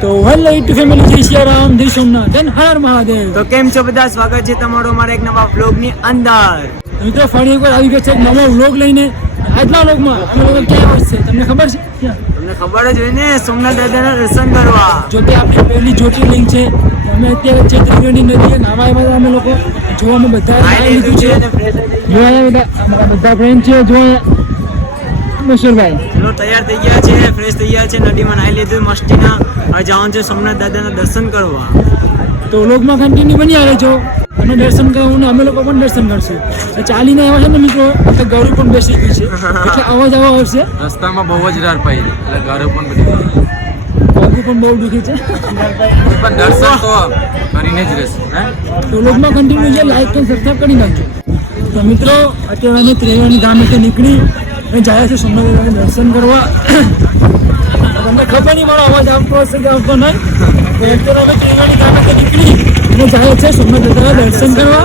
તો hello YouTube family, જય સિયારામ, જય સોમનાથ, જય હર મહાદેવ. તો કેમ છો બધા? સ્વાગત છે તમારું અમારા એક નવા વ્લોગની અંદર. મિત્રો ફરી એકવાર આવી ગયા છે એક નવો વ્લોગ લઈને. આજના વ્લોગમાં અમે લોકો ક્યાં આવે છે તમને ખબર છે? તમને ખબર જ હોય ને, સોમનાથ દાદાના દર્શન કરવા. જો કે આપણી પહેલી જ્યોતિર્લિંગ છે. અમે અત્યારે ચૈત્રીની નદીએ નાવા આવ્યા અમે લોકો. જોવામાં બધા આવી લીધું છે. જોવા બધા અમારા બધા ફ્રેન્ડ છે. જો મહેશ્વરભાઈ ચલો તૈયાર થઈ ગયા છે, ફ્રેશ થઈ ગયા છે, નદીમાં નાહી લીધું મસ્તીના. હવે જવાનું છે સોમનાથ દાદાના દર્શન કરવા. તો વ્લોગમાં કન્ટિન્યુ બની આવે છો. અમે દર્શન કરવું ને અમે લોકો પણ દર્શન કરશું. ચાલીને આવ્યા છે ને મિત્રો, એટલે ગળું પણ બેસી ગયું છે, એટલે અવાજ આવશે. રસ્તામાં બહુ જ રાર પાઈ એટલે ઘરે પણ બધી પગ પણ બહુ દુખે છે. પણ દર્શન તો કરીને જ રહેશે. તો વ્લોગમાં કન્ટિન્યુ છે, લાઈક અને સબસ્ક્રાઈબ કરી નાખજો. તો મિત્રો અત્યારે અમે ત્રિવેણી ગામેથી નીકળી અને જાય છે સોમનાથ દાદાના દર્શન કરવા. તમને ખબર નહીં મારો અવાજ આવતો હશે કે આવતો નહીં. તો અત્યારે અમે ત્રિવેણી ગામેથી નીકળી અને જાય છે સોમનાથ દાદાના દર્શન કરવા.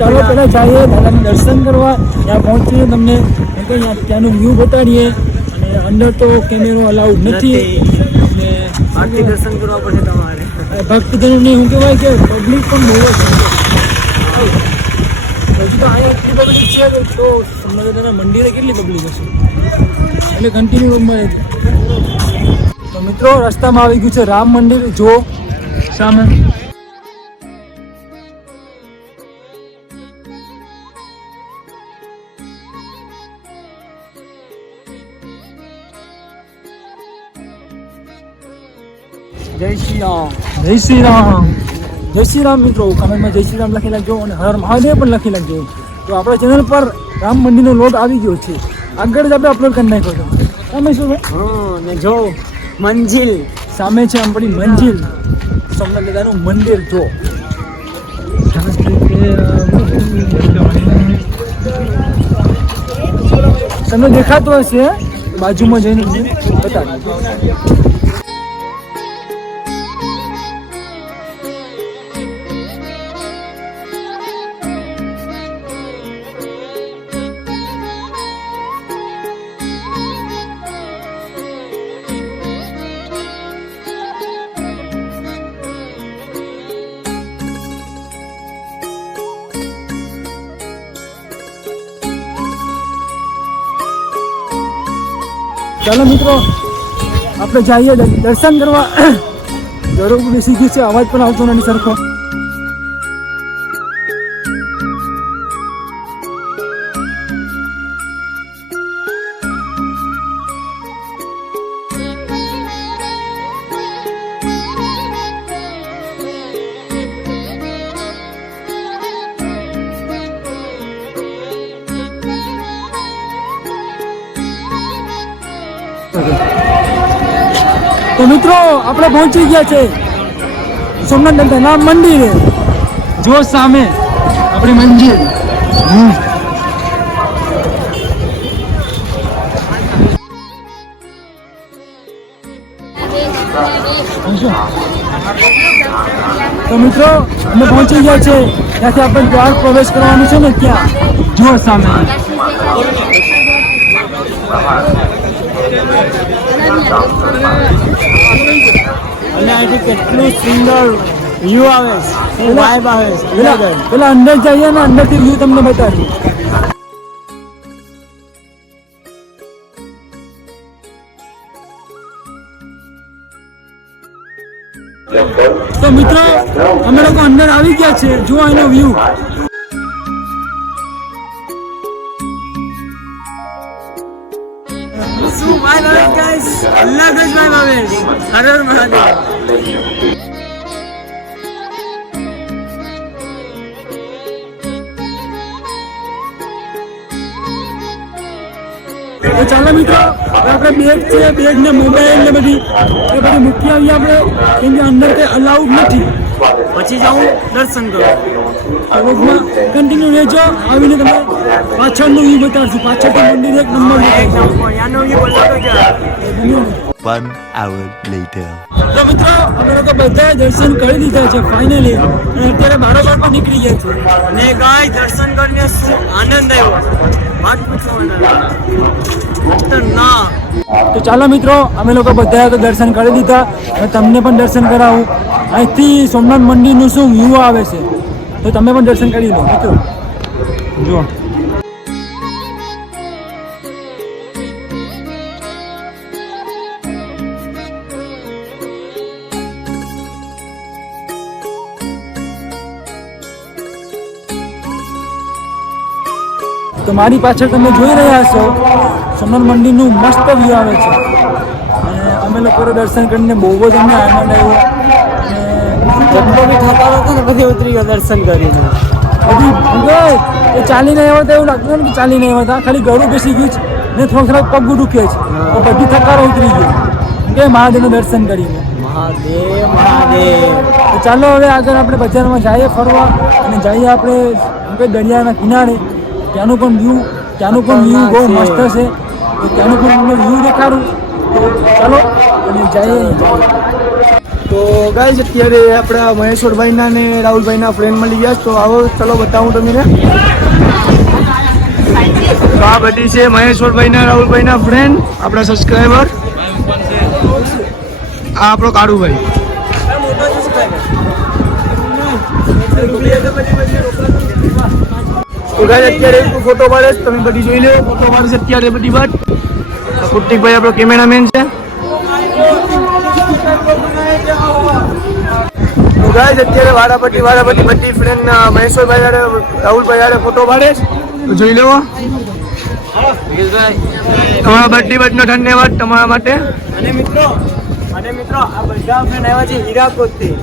ચાલો પહેલાં જઈએ દાદાના દર્શન કરવા. ત્યાં પહોંચીએ તમને ત્યાંનું વ્યૂ બતાડીએ. અને અંદર તો કેમેરો અલાઉડ નથી. અને આરતી દર્શન કરવા પડશે તમારે. ભક્તજનોને શું કહેવાય કે પબ્લિક પણ બહુ જ હજુ તો અહીંયા એટલી પબ્લિક છે તો સોમનાથ દાદાના મંદિરે કેટલી પબ્લિક હશે, એટલે કન્ટિન્યુ રૂમમાં. તો મિત્રો રસ્તામાં આવી ગયું છે રામ મંદિર. જો સામે જય શ્રી રામ, જય શ્રી રામ, જય શ્રી રામ. મિત્રો કમેન્ટમાં જય શ્રી રામ લખી નાખજો અને હર મહાદેવ પણ લખી નાખજો. તો આપણા ચેનલ પર રામ મંદિરનો લોગ આવી ગયો છે, આગળ જ આપણે અપલોડ કરી નાખ્યો છે. તમે શું ને જો મંજિલ સામે છે આપણી મંજિલ, સોમનાથ દાદાનું મંદિર. જો તમને દેખાતું હશે, બાજુમાં જઈને બતાવી. ચાલો મિત્રો આપણે જઈએ દર્શન કરવા. જરૂર બેસી ગયું છે, અવાજ પણ આવતો નથી સરખો. તો મિત્રો આપણે પહોંચી ગયા છે સોમનાથ દાદાના મંદિરે. જો સામે આપણી મંદિર. તો મિત્રો અમે પહોંચી ગયા છે, ત્યાંથી આપણે દ્વાર પ્રવેશ કરવાનું છે ને ત્યાં. જો સામે અને અહીંથી કેટલું સુંદર વ્યૂ આવે છે, વાઇબ આવે છે. પેલા અંદર જઈએ ને, અંદરથી વ્યૂ તમને બતાવીએ. તો મિત્રો અમે લોકો અંદર આવી ગયા છે. જો એનો વ્યૂ. શું વાઇબ આવે ગાઈસ, અલગ જ વાઇબ આવે. હર હર મહાદેવ. તો ચાલો મિત્રો આપણે બેગ છે, બેગ ને મોબાઈલ ને બધી મૂકી આવીએ આપણે, કેમ કે અંદર કંઈ અલાઉડ નથી. પછી જાઉં દર્શન કરવા. કન્ટિન્યુ રહેજો. આવીને તમે પાછળનું વ્યૂ બતાવશું. પાછળથી મંદિર એક નંબર દેખાય. 1 hour later. તો મિત્રો અમે લોકો બધાએ દર્શન કરી લીધા છે ફાઇનલી, અને અત્યારે બારોબાર પણ નીકળી ગયા છે. અને ગાય દર્શન કરીને શું આનંદ આવ્યો, વાત પૂછો ના. તો ચાલો મિત્રો, અમે લોકો બધાએ તો દર્શન કરી દીધા, અને તમને પણ દર્શન કરાવું. અહીંથી સોમનાથ મંદિરનું શું વ્યૂ આવે છે, તો તમે પણ દર્શન કરી લો મિત્રો. જુઓ, તો મારી પાછળ તમે જોઈ રહ્યા છો સોમનાથ મંદિરનું મસ્ત વ્યૂ આવે છે. અને અમે લોકો દર્શન કરીને બહુ જ અમને આનંદ આવ્યો. અને જબ્બો બી થતા હતો ને પછી ઉતરી ગયો દર્શન કરીને. બધી ભૂગોળ એ ચાલીને આવ્યા હતા એવું લાગતું ને કે ચાલીને આવ્યા હતા, ખાલી ગળું બેસી ગયું છે ને થોડોક પગ દુખે છે, તો બધી થકારો ઉતરી ગયો કે મહાદેવનું દર્શન કરીને. મહાદેવ મહાદેવ. તો ચાલો હવે આગળ આપણે બજારમાં જઈએ ફરવા, અને જઈએ આપણે દરિયાના કિનારે. ત્યાંનું પણ વ્યૂ બહુ મસ્ત છે, તો ત્યાંનું પણ અમને વ્યૂ દેખાડું. તો ચાલો અને જઈએ. તો ગાઈઝ અત્યારે આપણા મહેશ્વરભાઈના ને રાહુલભાઈના ફ્રેન્ડ મળી ગયા, તો આવો ચલો બતાવું તમને. તો આ બધી છે મહેશ્વરભાઈના રાહુલભાઈના ફ્રેન્ડ, આપણા સબસ્ક્રાઈબર. આ આપણો કાળુભાઈ. તો ગાઈઝ અત્યારે ફોટો પાડે છે, તમે બધી જોઈ લો. ફોટો પાડે છે અત્યારે બધી વાત. કુર્તિકભાઈ આપણો કેમેરામેન છે. તો ગાઈઝ અત્યારે વારાપટ્ટી બધી ફ્રેન્ડ મહેશ્વરભાઈ હારે રાહુલભાઈ હારે ફોટો પાડે છે, તો જોઈ લેવો. તમારા બર્થડે નો ધન્યવાદ તમારા માટે. અને મિત્રો આ બધા ફ્રેન્ડ આવ્યા છે હીરાકોટથી.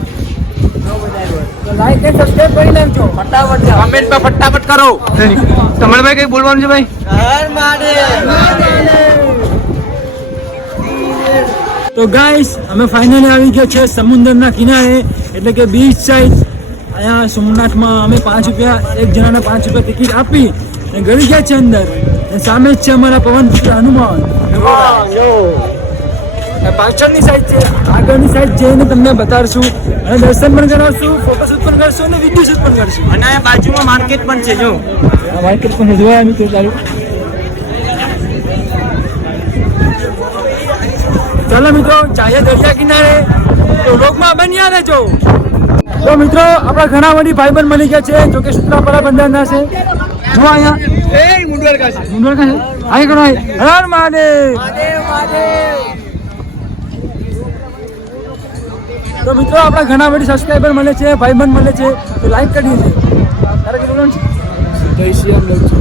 તો લાઈક અને સબસ્ક્રાઇબ કરી નાખજો ફટાફટ. કમેન્ટમાં ફટાફટ કરો. તમારે ભાઈ કઈ બોલવાનું છે ભાઈ? તો ગાઈસ અમે ફાઇનલી આવી ગયા છે સમુદ્રના કિનારે, એટલે કે બીચ સાઈડ. અહીંયા સોમનાથમાં અમે 5 રૂપિયા એક જણાને 5 રૂપિયા ટિકિટ આપી અને ગળી ગયા છે અંદર. અને સામે જ છે અમારા પવન પુત્ર હનુમાન. પાછળની સાઈડ છે, આગળની સાઈડ જઈને તમને બતાડશું, અને દર્શન પણ કરાવશું, ફોટોશૂટ પણ કરશું અને વિડીયો શૂટ પણ કરશું. અને આ બાજુમાં માર્કેટ પણ છે, જો આ માર્કેટ પણ જોવા મિત્રો ચાલુ. ચાલો મિત્રો ચાહે દરિયા કિનારે, તો લોકમાં બન્યા રહેજો. તો મિત્રો આપણા ઘણા બધી ભાઈબંધ મળી ગયા છે, જોકે સૂત્રાપાડા બંધારના છે. જો અહીંયા મુંડવરકા છે. આય કરો હર મહાદેવ. તો મિત્રો આપણા ઘણા બધી સબસ્ક્રાઈબર મળે છે, ભાઈબંધ મળે છે, તો લાઈક કરી દેજો. તારે કે બોલવાનું છે? જય શ્રી રામ લઉં છું.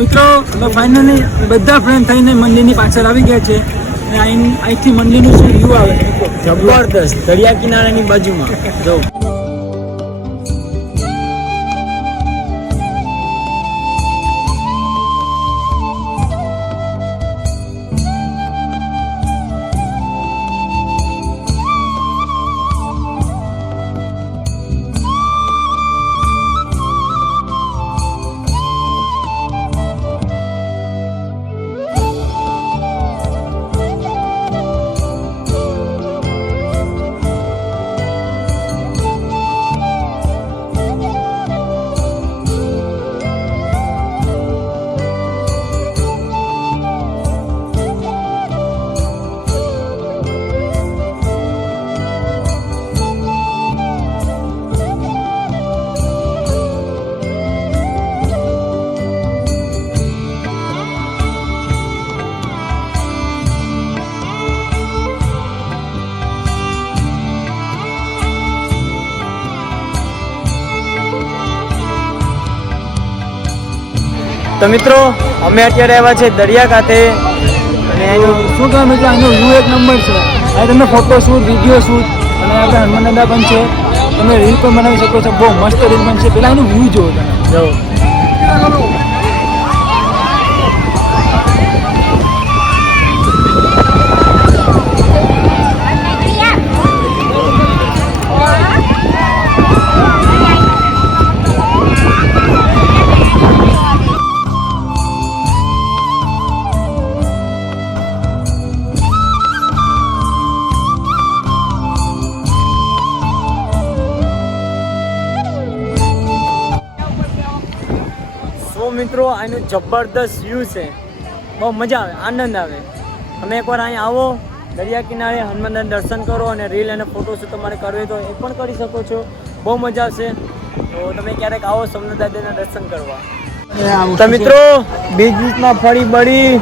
મિત્રો અમે ફાઇનલી બધા ફ્રેન્ડ થઈને મંદિરની પાછળ આવી ગયા છે, અને અહીંથી મંદિરનું શું વ્યૂ આવે જબરદસ્ત દરિયા કિનારાની બાજુમાં. જો તો મિત્રો અમે અત્યારે આવ્યા છે દરિયા કાંઠે, અને એનું શું કહેવાય મિત્રો, અહીંનો વ્યૂ એક નંબર છે. અહીં તમને ફોટો શૂટ, વિડીયો શૂટ, અને આપણે હનુમાન દાદા પણ છે, તમે રીલ પણ બનાવી શકો છો. બહુ મસ્ત રીલ પણ છે. પહેલાં એનું વ્યૂ જોવો તમે. જો મિત્રો આનું જબરદસ્ત વ્યૂ છે, બહુ મજા આવે, આનંદ આવે. તમે એકવાર અહીંયા આવો, દરિયા કિનારે હનુમાનના દર્શન કરો અને રીલ અને ફોટોશૂટ તમારે કરવી તો એ પણ કરી શકો છો. બહુ મજા આવશે. તો તમે ક્યારેક આવો સોમનાથ દાદાના દર્શન કરવા. તો મિત્રો બીચમાં ફરી બળી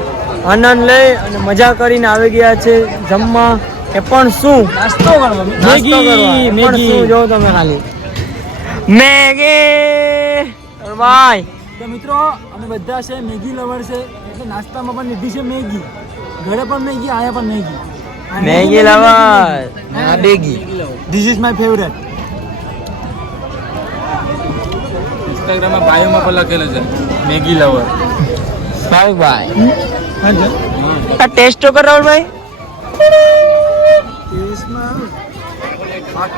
આનંદ લઈ અને મજા કરીને આવી ગયા છે જમવા. એ પણ શું નાસ્તો કરવા, મેગી જો તમે ખાલી મેગી ભાઈ. તો મિત્રો અમે બધા છે મેગી લવર છે, એટલે નાસ્તામાં પણ લીધી છે મેગી, ઘરે પણ મેગી, આયા પણ Maggi. Maggi lover baggy this is my favourite. ઇન્સ્ટાગ્રામમાં બાયોમાં પણ લખેલું છે મેગી લવર. ભાઈ આ ટેસ્ટ તો કરો ભાઈ.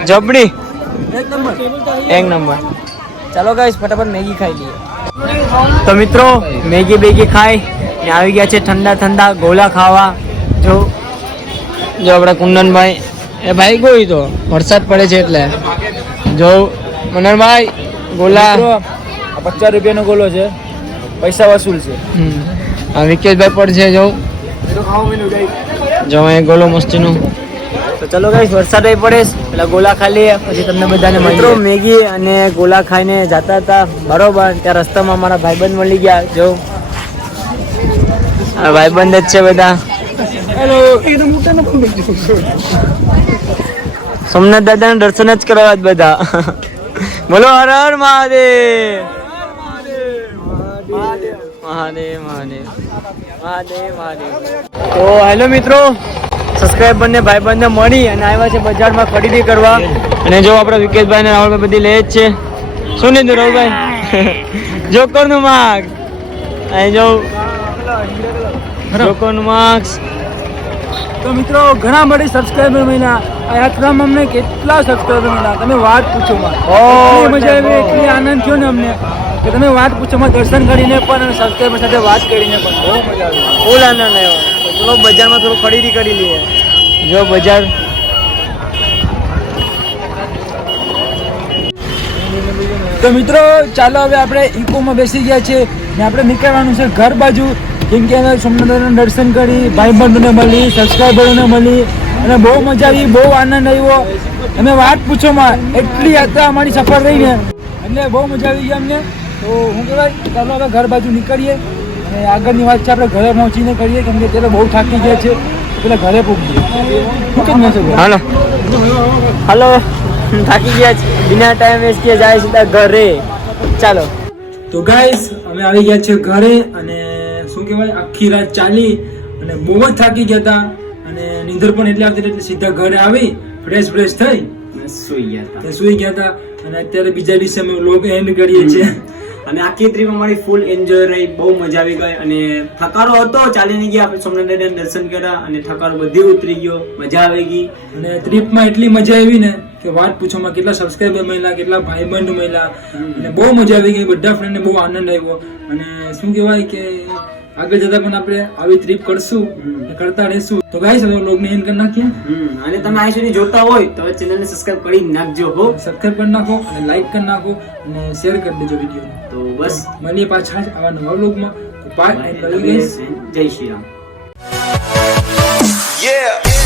જબડી એક નંબર. ચાલો ગાઈસ ફટાફટ મેગી ખાઈ લઈએ. તો મિત્રો મેગી બેગી ખાઈ ને આવી ગયા છે ઠંડા ઠંડા ગોલા ખાવા. જો આપણા કુંદનભાઈ, એ ભાઈ કોઈ તો વરસાદ પડે છે એટલે જો મનનભાઈ ગોલા. 50 રૂપિયાનો ગોલો છે, પૈસા વસૂલ છે. આ વિકેશભાઈ પણ છે જો એ ગોલો મસ્તીનો. તો ચલો ગાઈસ વરસાદ આવી પડે પેલા ગોલા ખાઈ લઈએ, પછી તમને બધાને મિત્રો મેગી અને ગોલા ખાઈને જતા હતા બરોબર, ત્યાં રસ્તામાં મારા ભાઈબંધ મળી ગયા. જો આ ભાઈબંધ જ છે બધા. સોમનાથ દાદાના દર્શન જ કરવા જ બધા. બોલો હર હર મહાદેવ. મહાદેવ મહાદેવ મહાદેવ મહાદેવ. તો હેલો મિત્રો, સબસ્ક્રાઈબર ને ભાઈબંધને મળી અને આવ્યા છે બજારમાં ખરીદી કરવા. અને જો આપણા વિકેશભાઈ ને રાહુલભાઈ બધી લે જ છે. શું લીધું રાહુલભાઈ? જોકરનું માર્ક. અહીં જો જોકરનું માર્ક્સ. તો મિત્રો ઘણા બધા સબસ્ક્રાઈબર મળ્યા આ યાત્રામાં. અમને કેટલા સબસ્ક્રાઈબર મળ્યા તમે વાત પૂછો માં. મજા આવી, એટલી આનંદ થયો ને અમને કે તમે વાત પૂછો માં. દર્શન કરીને પણ અને સબસ્ક્રાઈબર સાથે વાત કરીને પણ બહુ મજા આવી, ફૂલ આનંદ આવ્યો. તો ચલો બજારમાં થોડું ખરીદી કરી લઈએ. જો બજાર તો મિત્રો ચાલો હવે આપણે ઇકોમાં બેસી ગયા છે ને આપણે નીકળવાનું છે ઘર બાજુ. કેમ કે અમે સોમનાથના દર્શન કરી, ભાઈબંધોને મળી, સબસ્ક્રાઈબરોને મળી અને બહુ મજા આવી, બહુ આનંદ આવ્યો. અમે વાત પૂછોમાં એટલી યાત્રા અમારી સફળ રહી ને એટલે બહુ મજા આવી ગઈ અમને. તો હું કહેવાય ચાલો હવે ઘર બાજુ નીકળીએ અને આગળની વાત છે આપણે ઘરે પહોંચીને કરીએ, કેમ કે ત્યારે બહુ થાકી ગયા છે, પેલા ઘરે પહોંચીએ. શું કેમ નથી? હાલો હાલો થાકી ગયા છે, બિના ટાઈમ વેસ્ટ કે જાય સીધા ઘરે. ચાલો તો ગાઈસ અમે આવી ગયા છે ઘરે અને શું કહેવાય આખી રાત ચાલી અને બહુ જ થાકી ગયા હતા અને નીંદર પણ એટલે આવતી એટલે સીધા ઘરે આવી ફ્રેશ થઈ સુઈ ગયા હતા. અને અત્યારે બીજા દિવસે અમે વ્લોગ એન્ડ કરીએ છીએ. અને આખી ટ્રીપ અમારી ફૂલ એન્જોય રહી, બહુ મજા આવી ગઈ. અને થકારો હતો, ચાલીને ગયા આપણે સોમનાથ દાદાના દર્શન કર્યા અને થકારો બધી ઉતરી ગયો, મજા આવી ગઈ. અને ટ્રીપમાં એટલી મજા આવી ને કે વાત પૂછોમાં. કેટલા સબસ્ક્રાઈબર મળ્યા, કેટલા ભાઈબંધ મળ્યા અને બહુ મજા આવી ગઈ. બધા ફ્રેન્ડને બહુ આનંદ આવ્યો. અને શું કહેવાય કે આગળ જતા પણ આપણે આવી ટ્રીપ કરશું, કરતા રહેશું. તો ગાઈસ હવે વ્લોગને એન્ડ કરી નાખીએ. અને તમે આ સુધી જોતા હોય તો ચેનલને સબસ્ક્રાઇબ કરી નાખજો હો. સબસ્ક્રાઇબ કરી નાખો અને લાઈક કરી નાખો અને શેર કરી દેજો વિડીયો. તો બસ મળીએ પાછા જ આવા નવા વ્લોગમાં. તો બાય, જય શ્રી રામ. Yeah.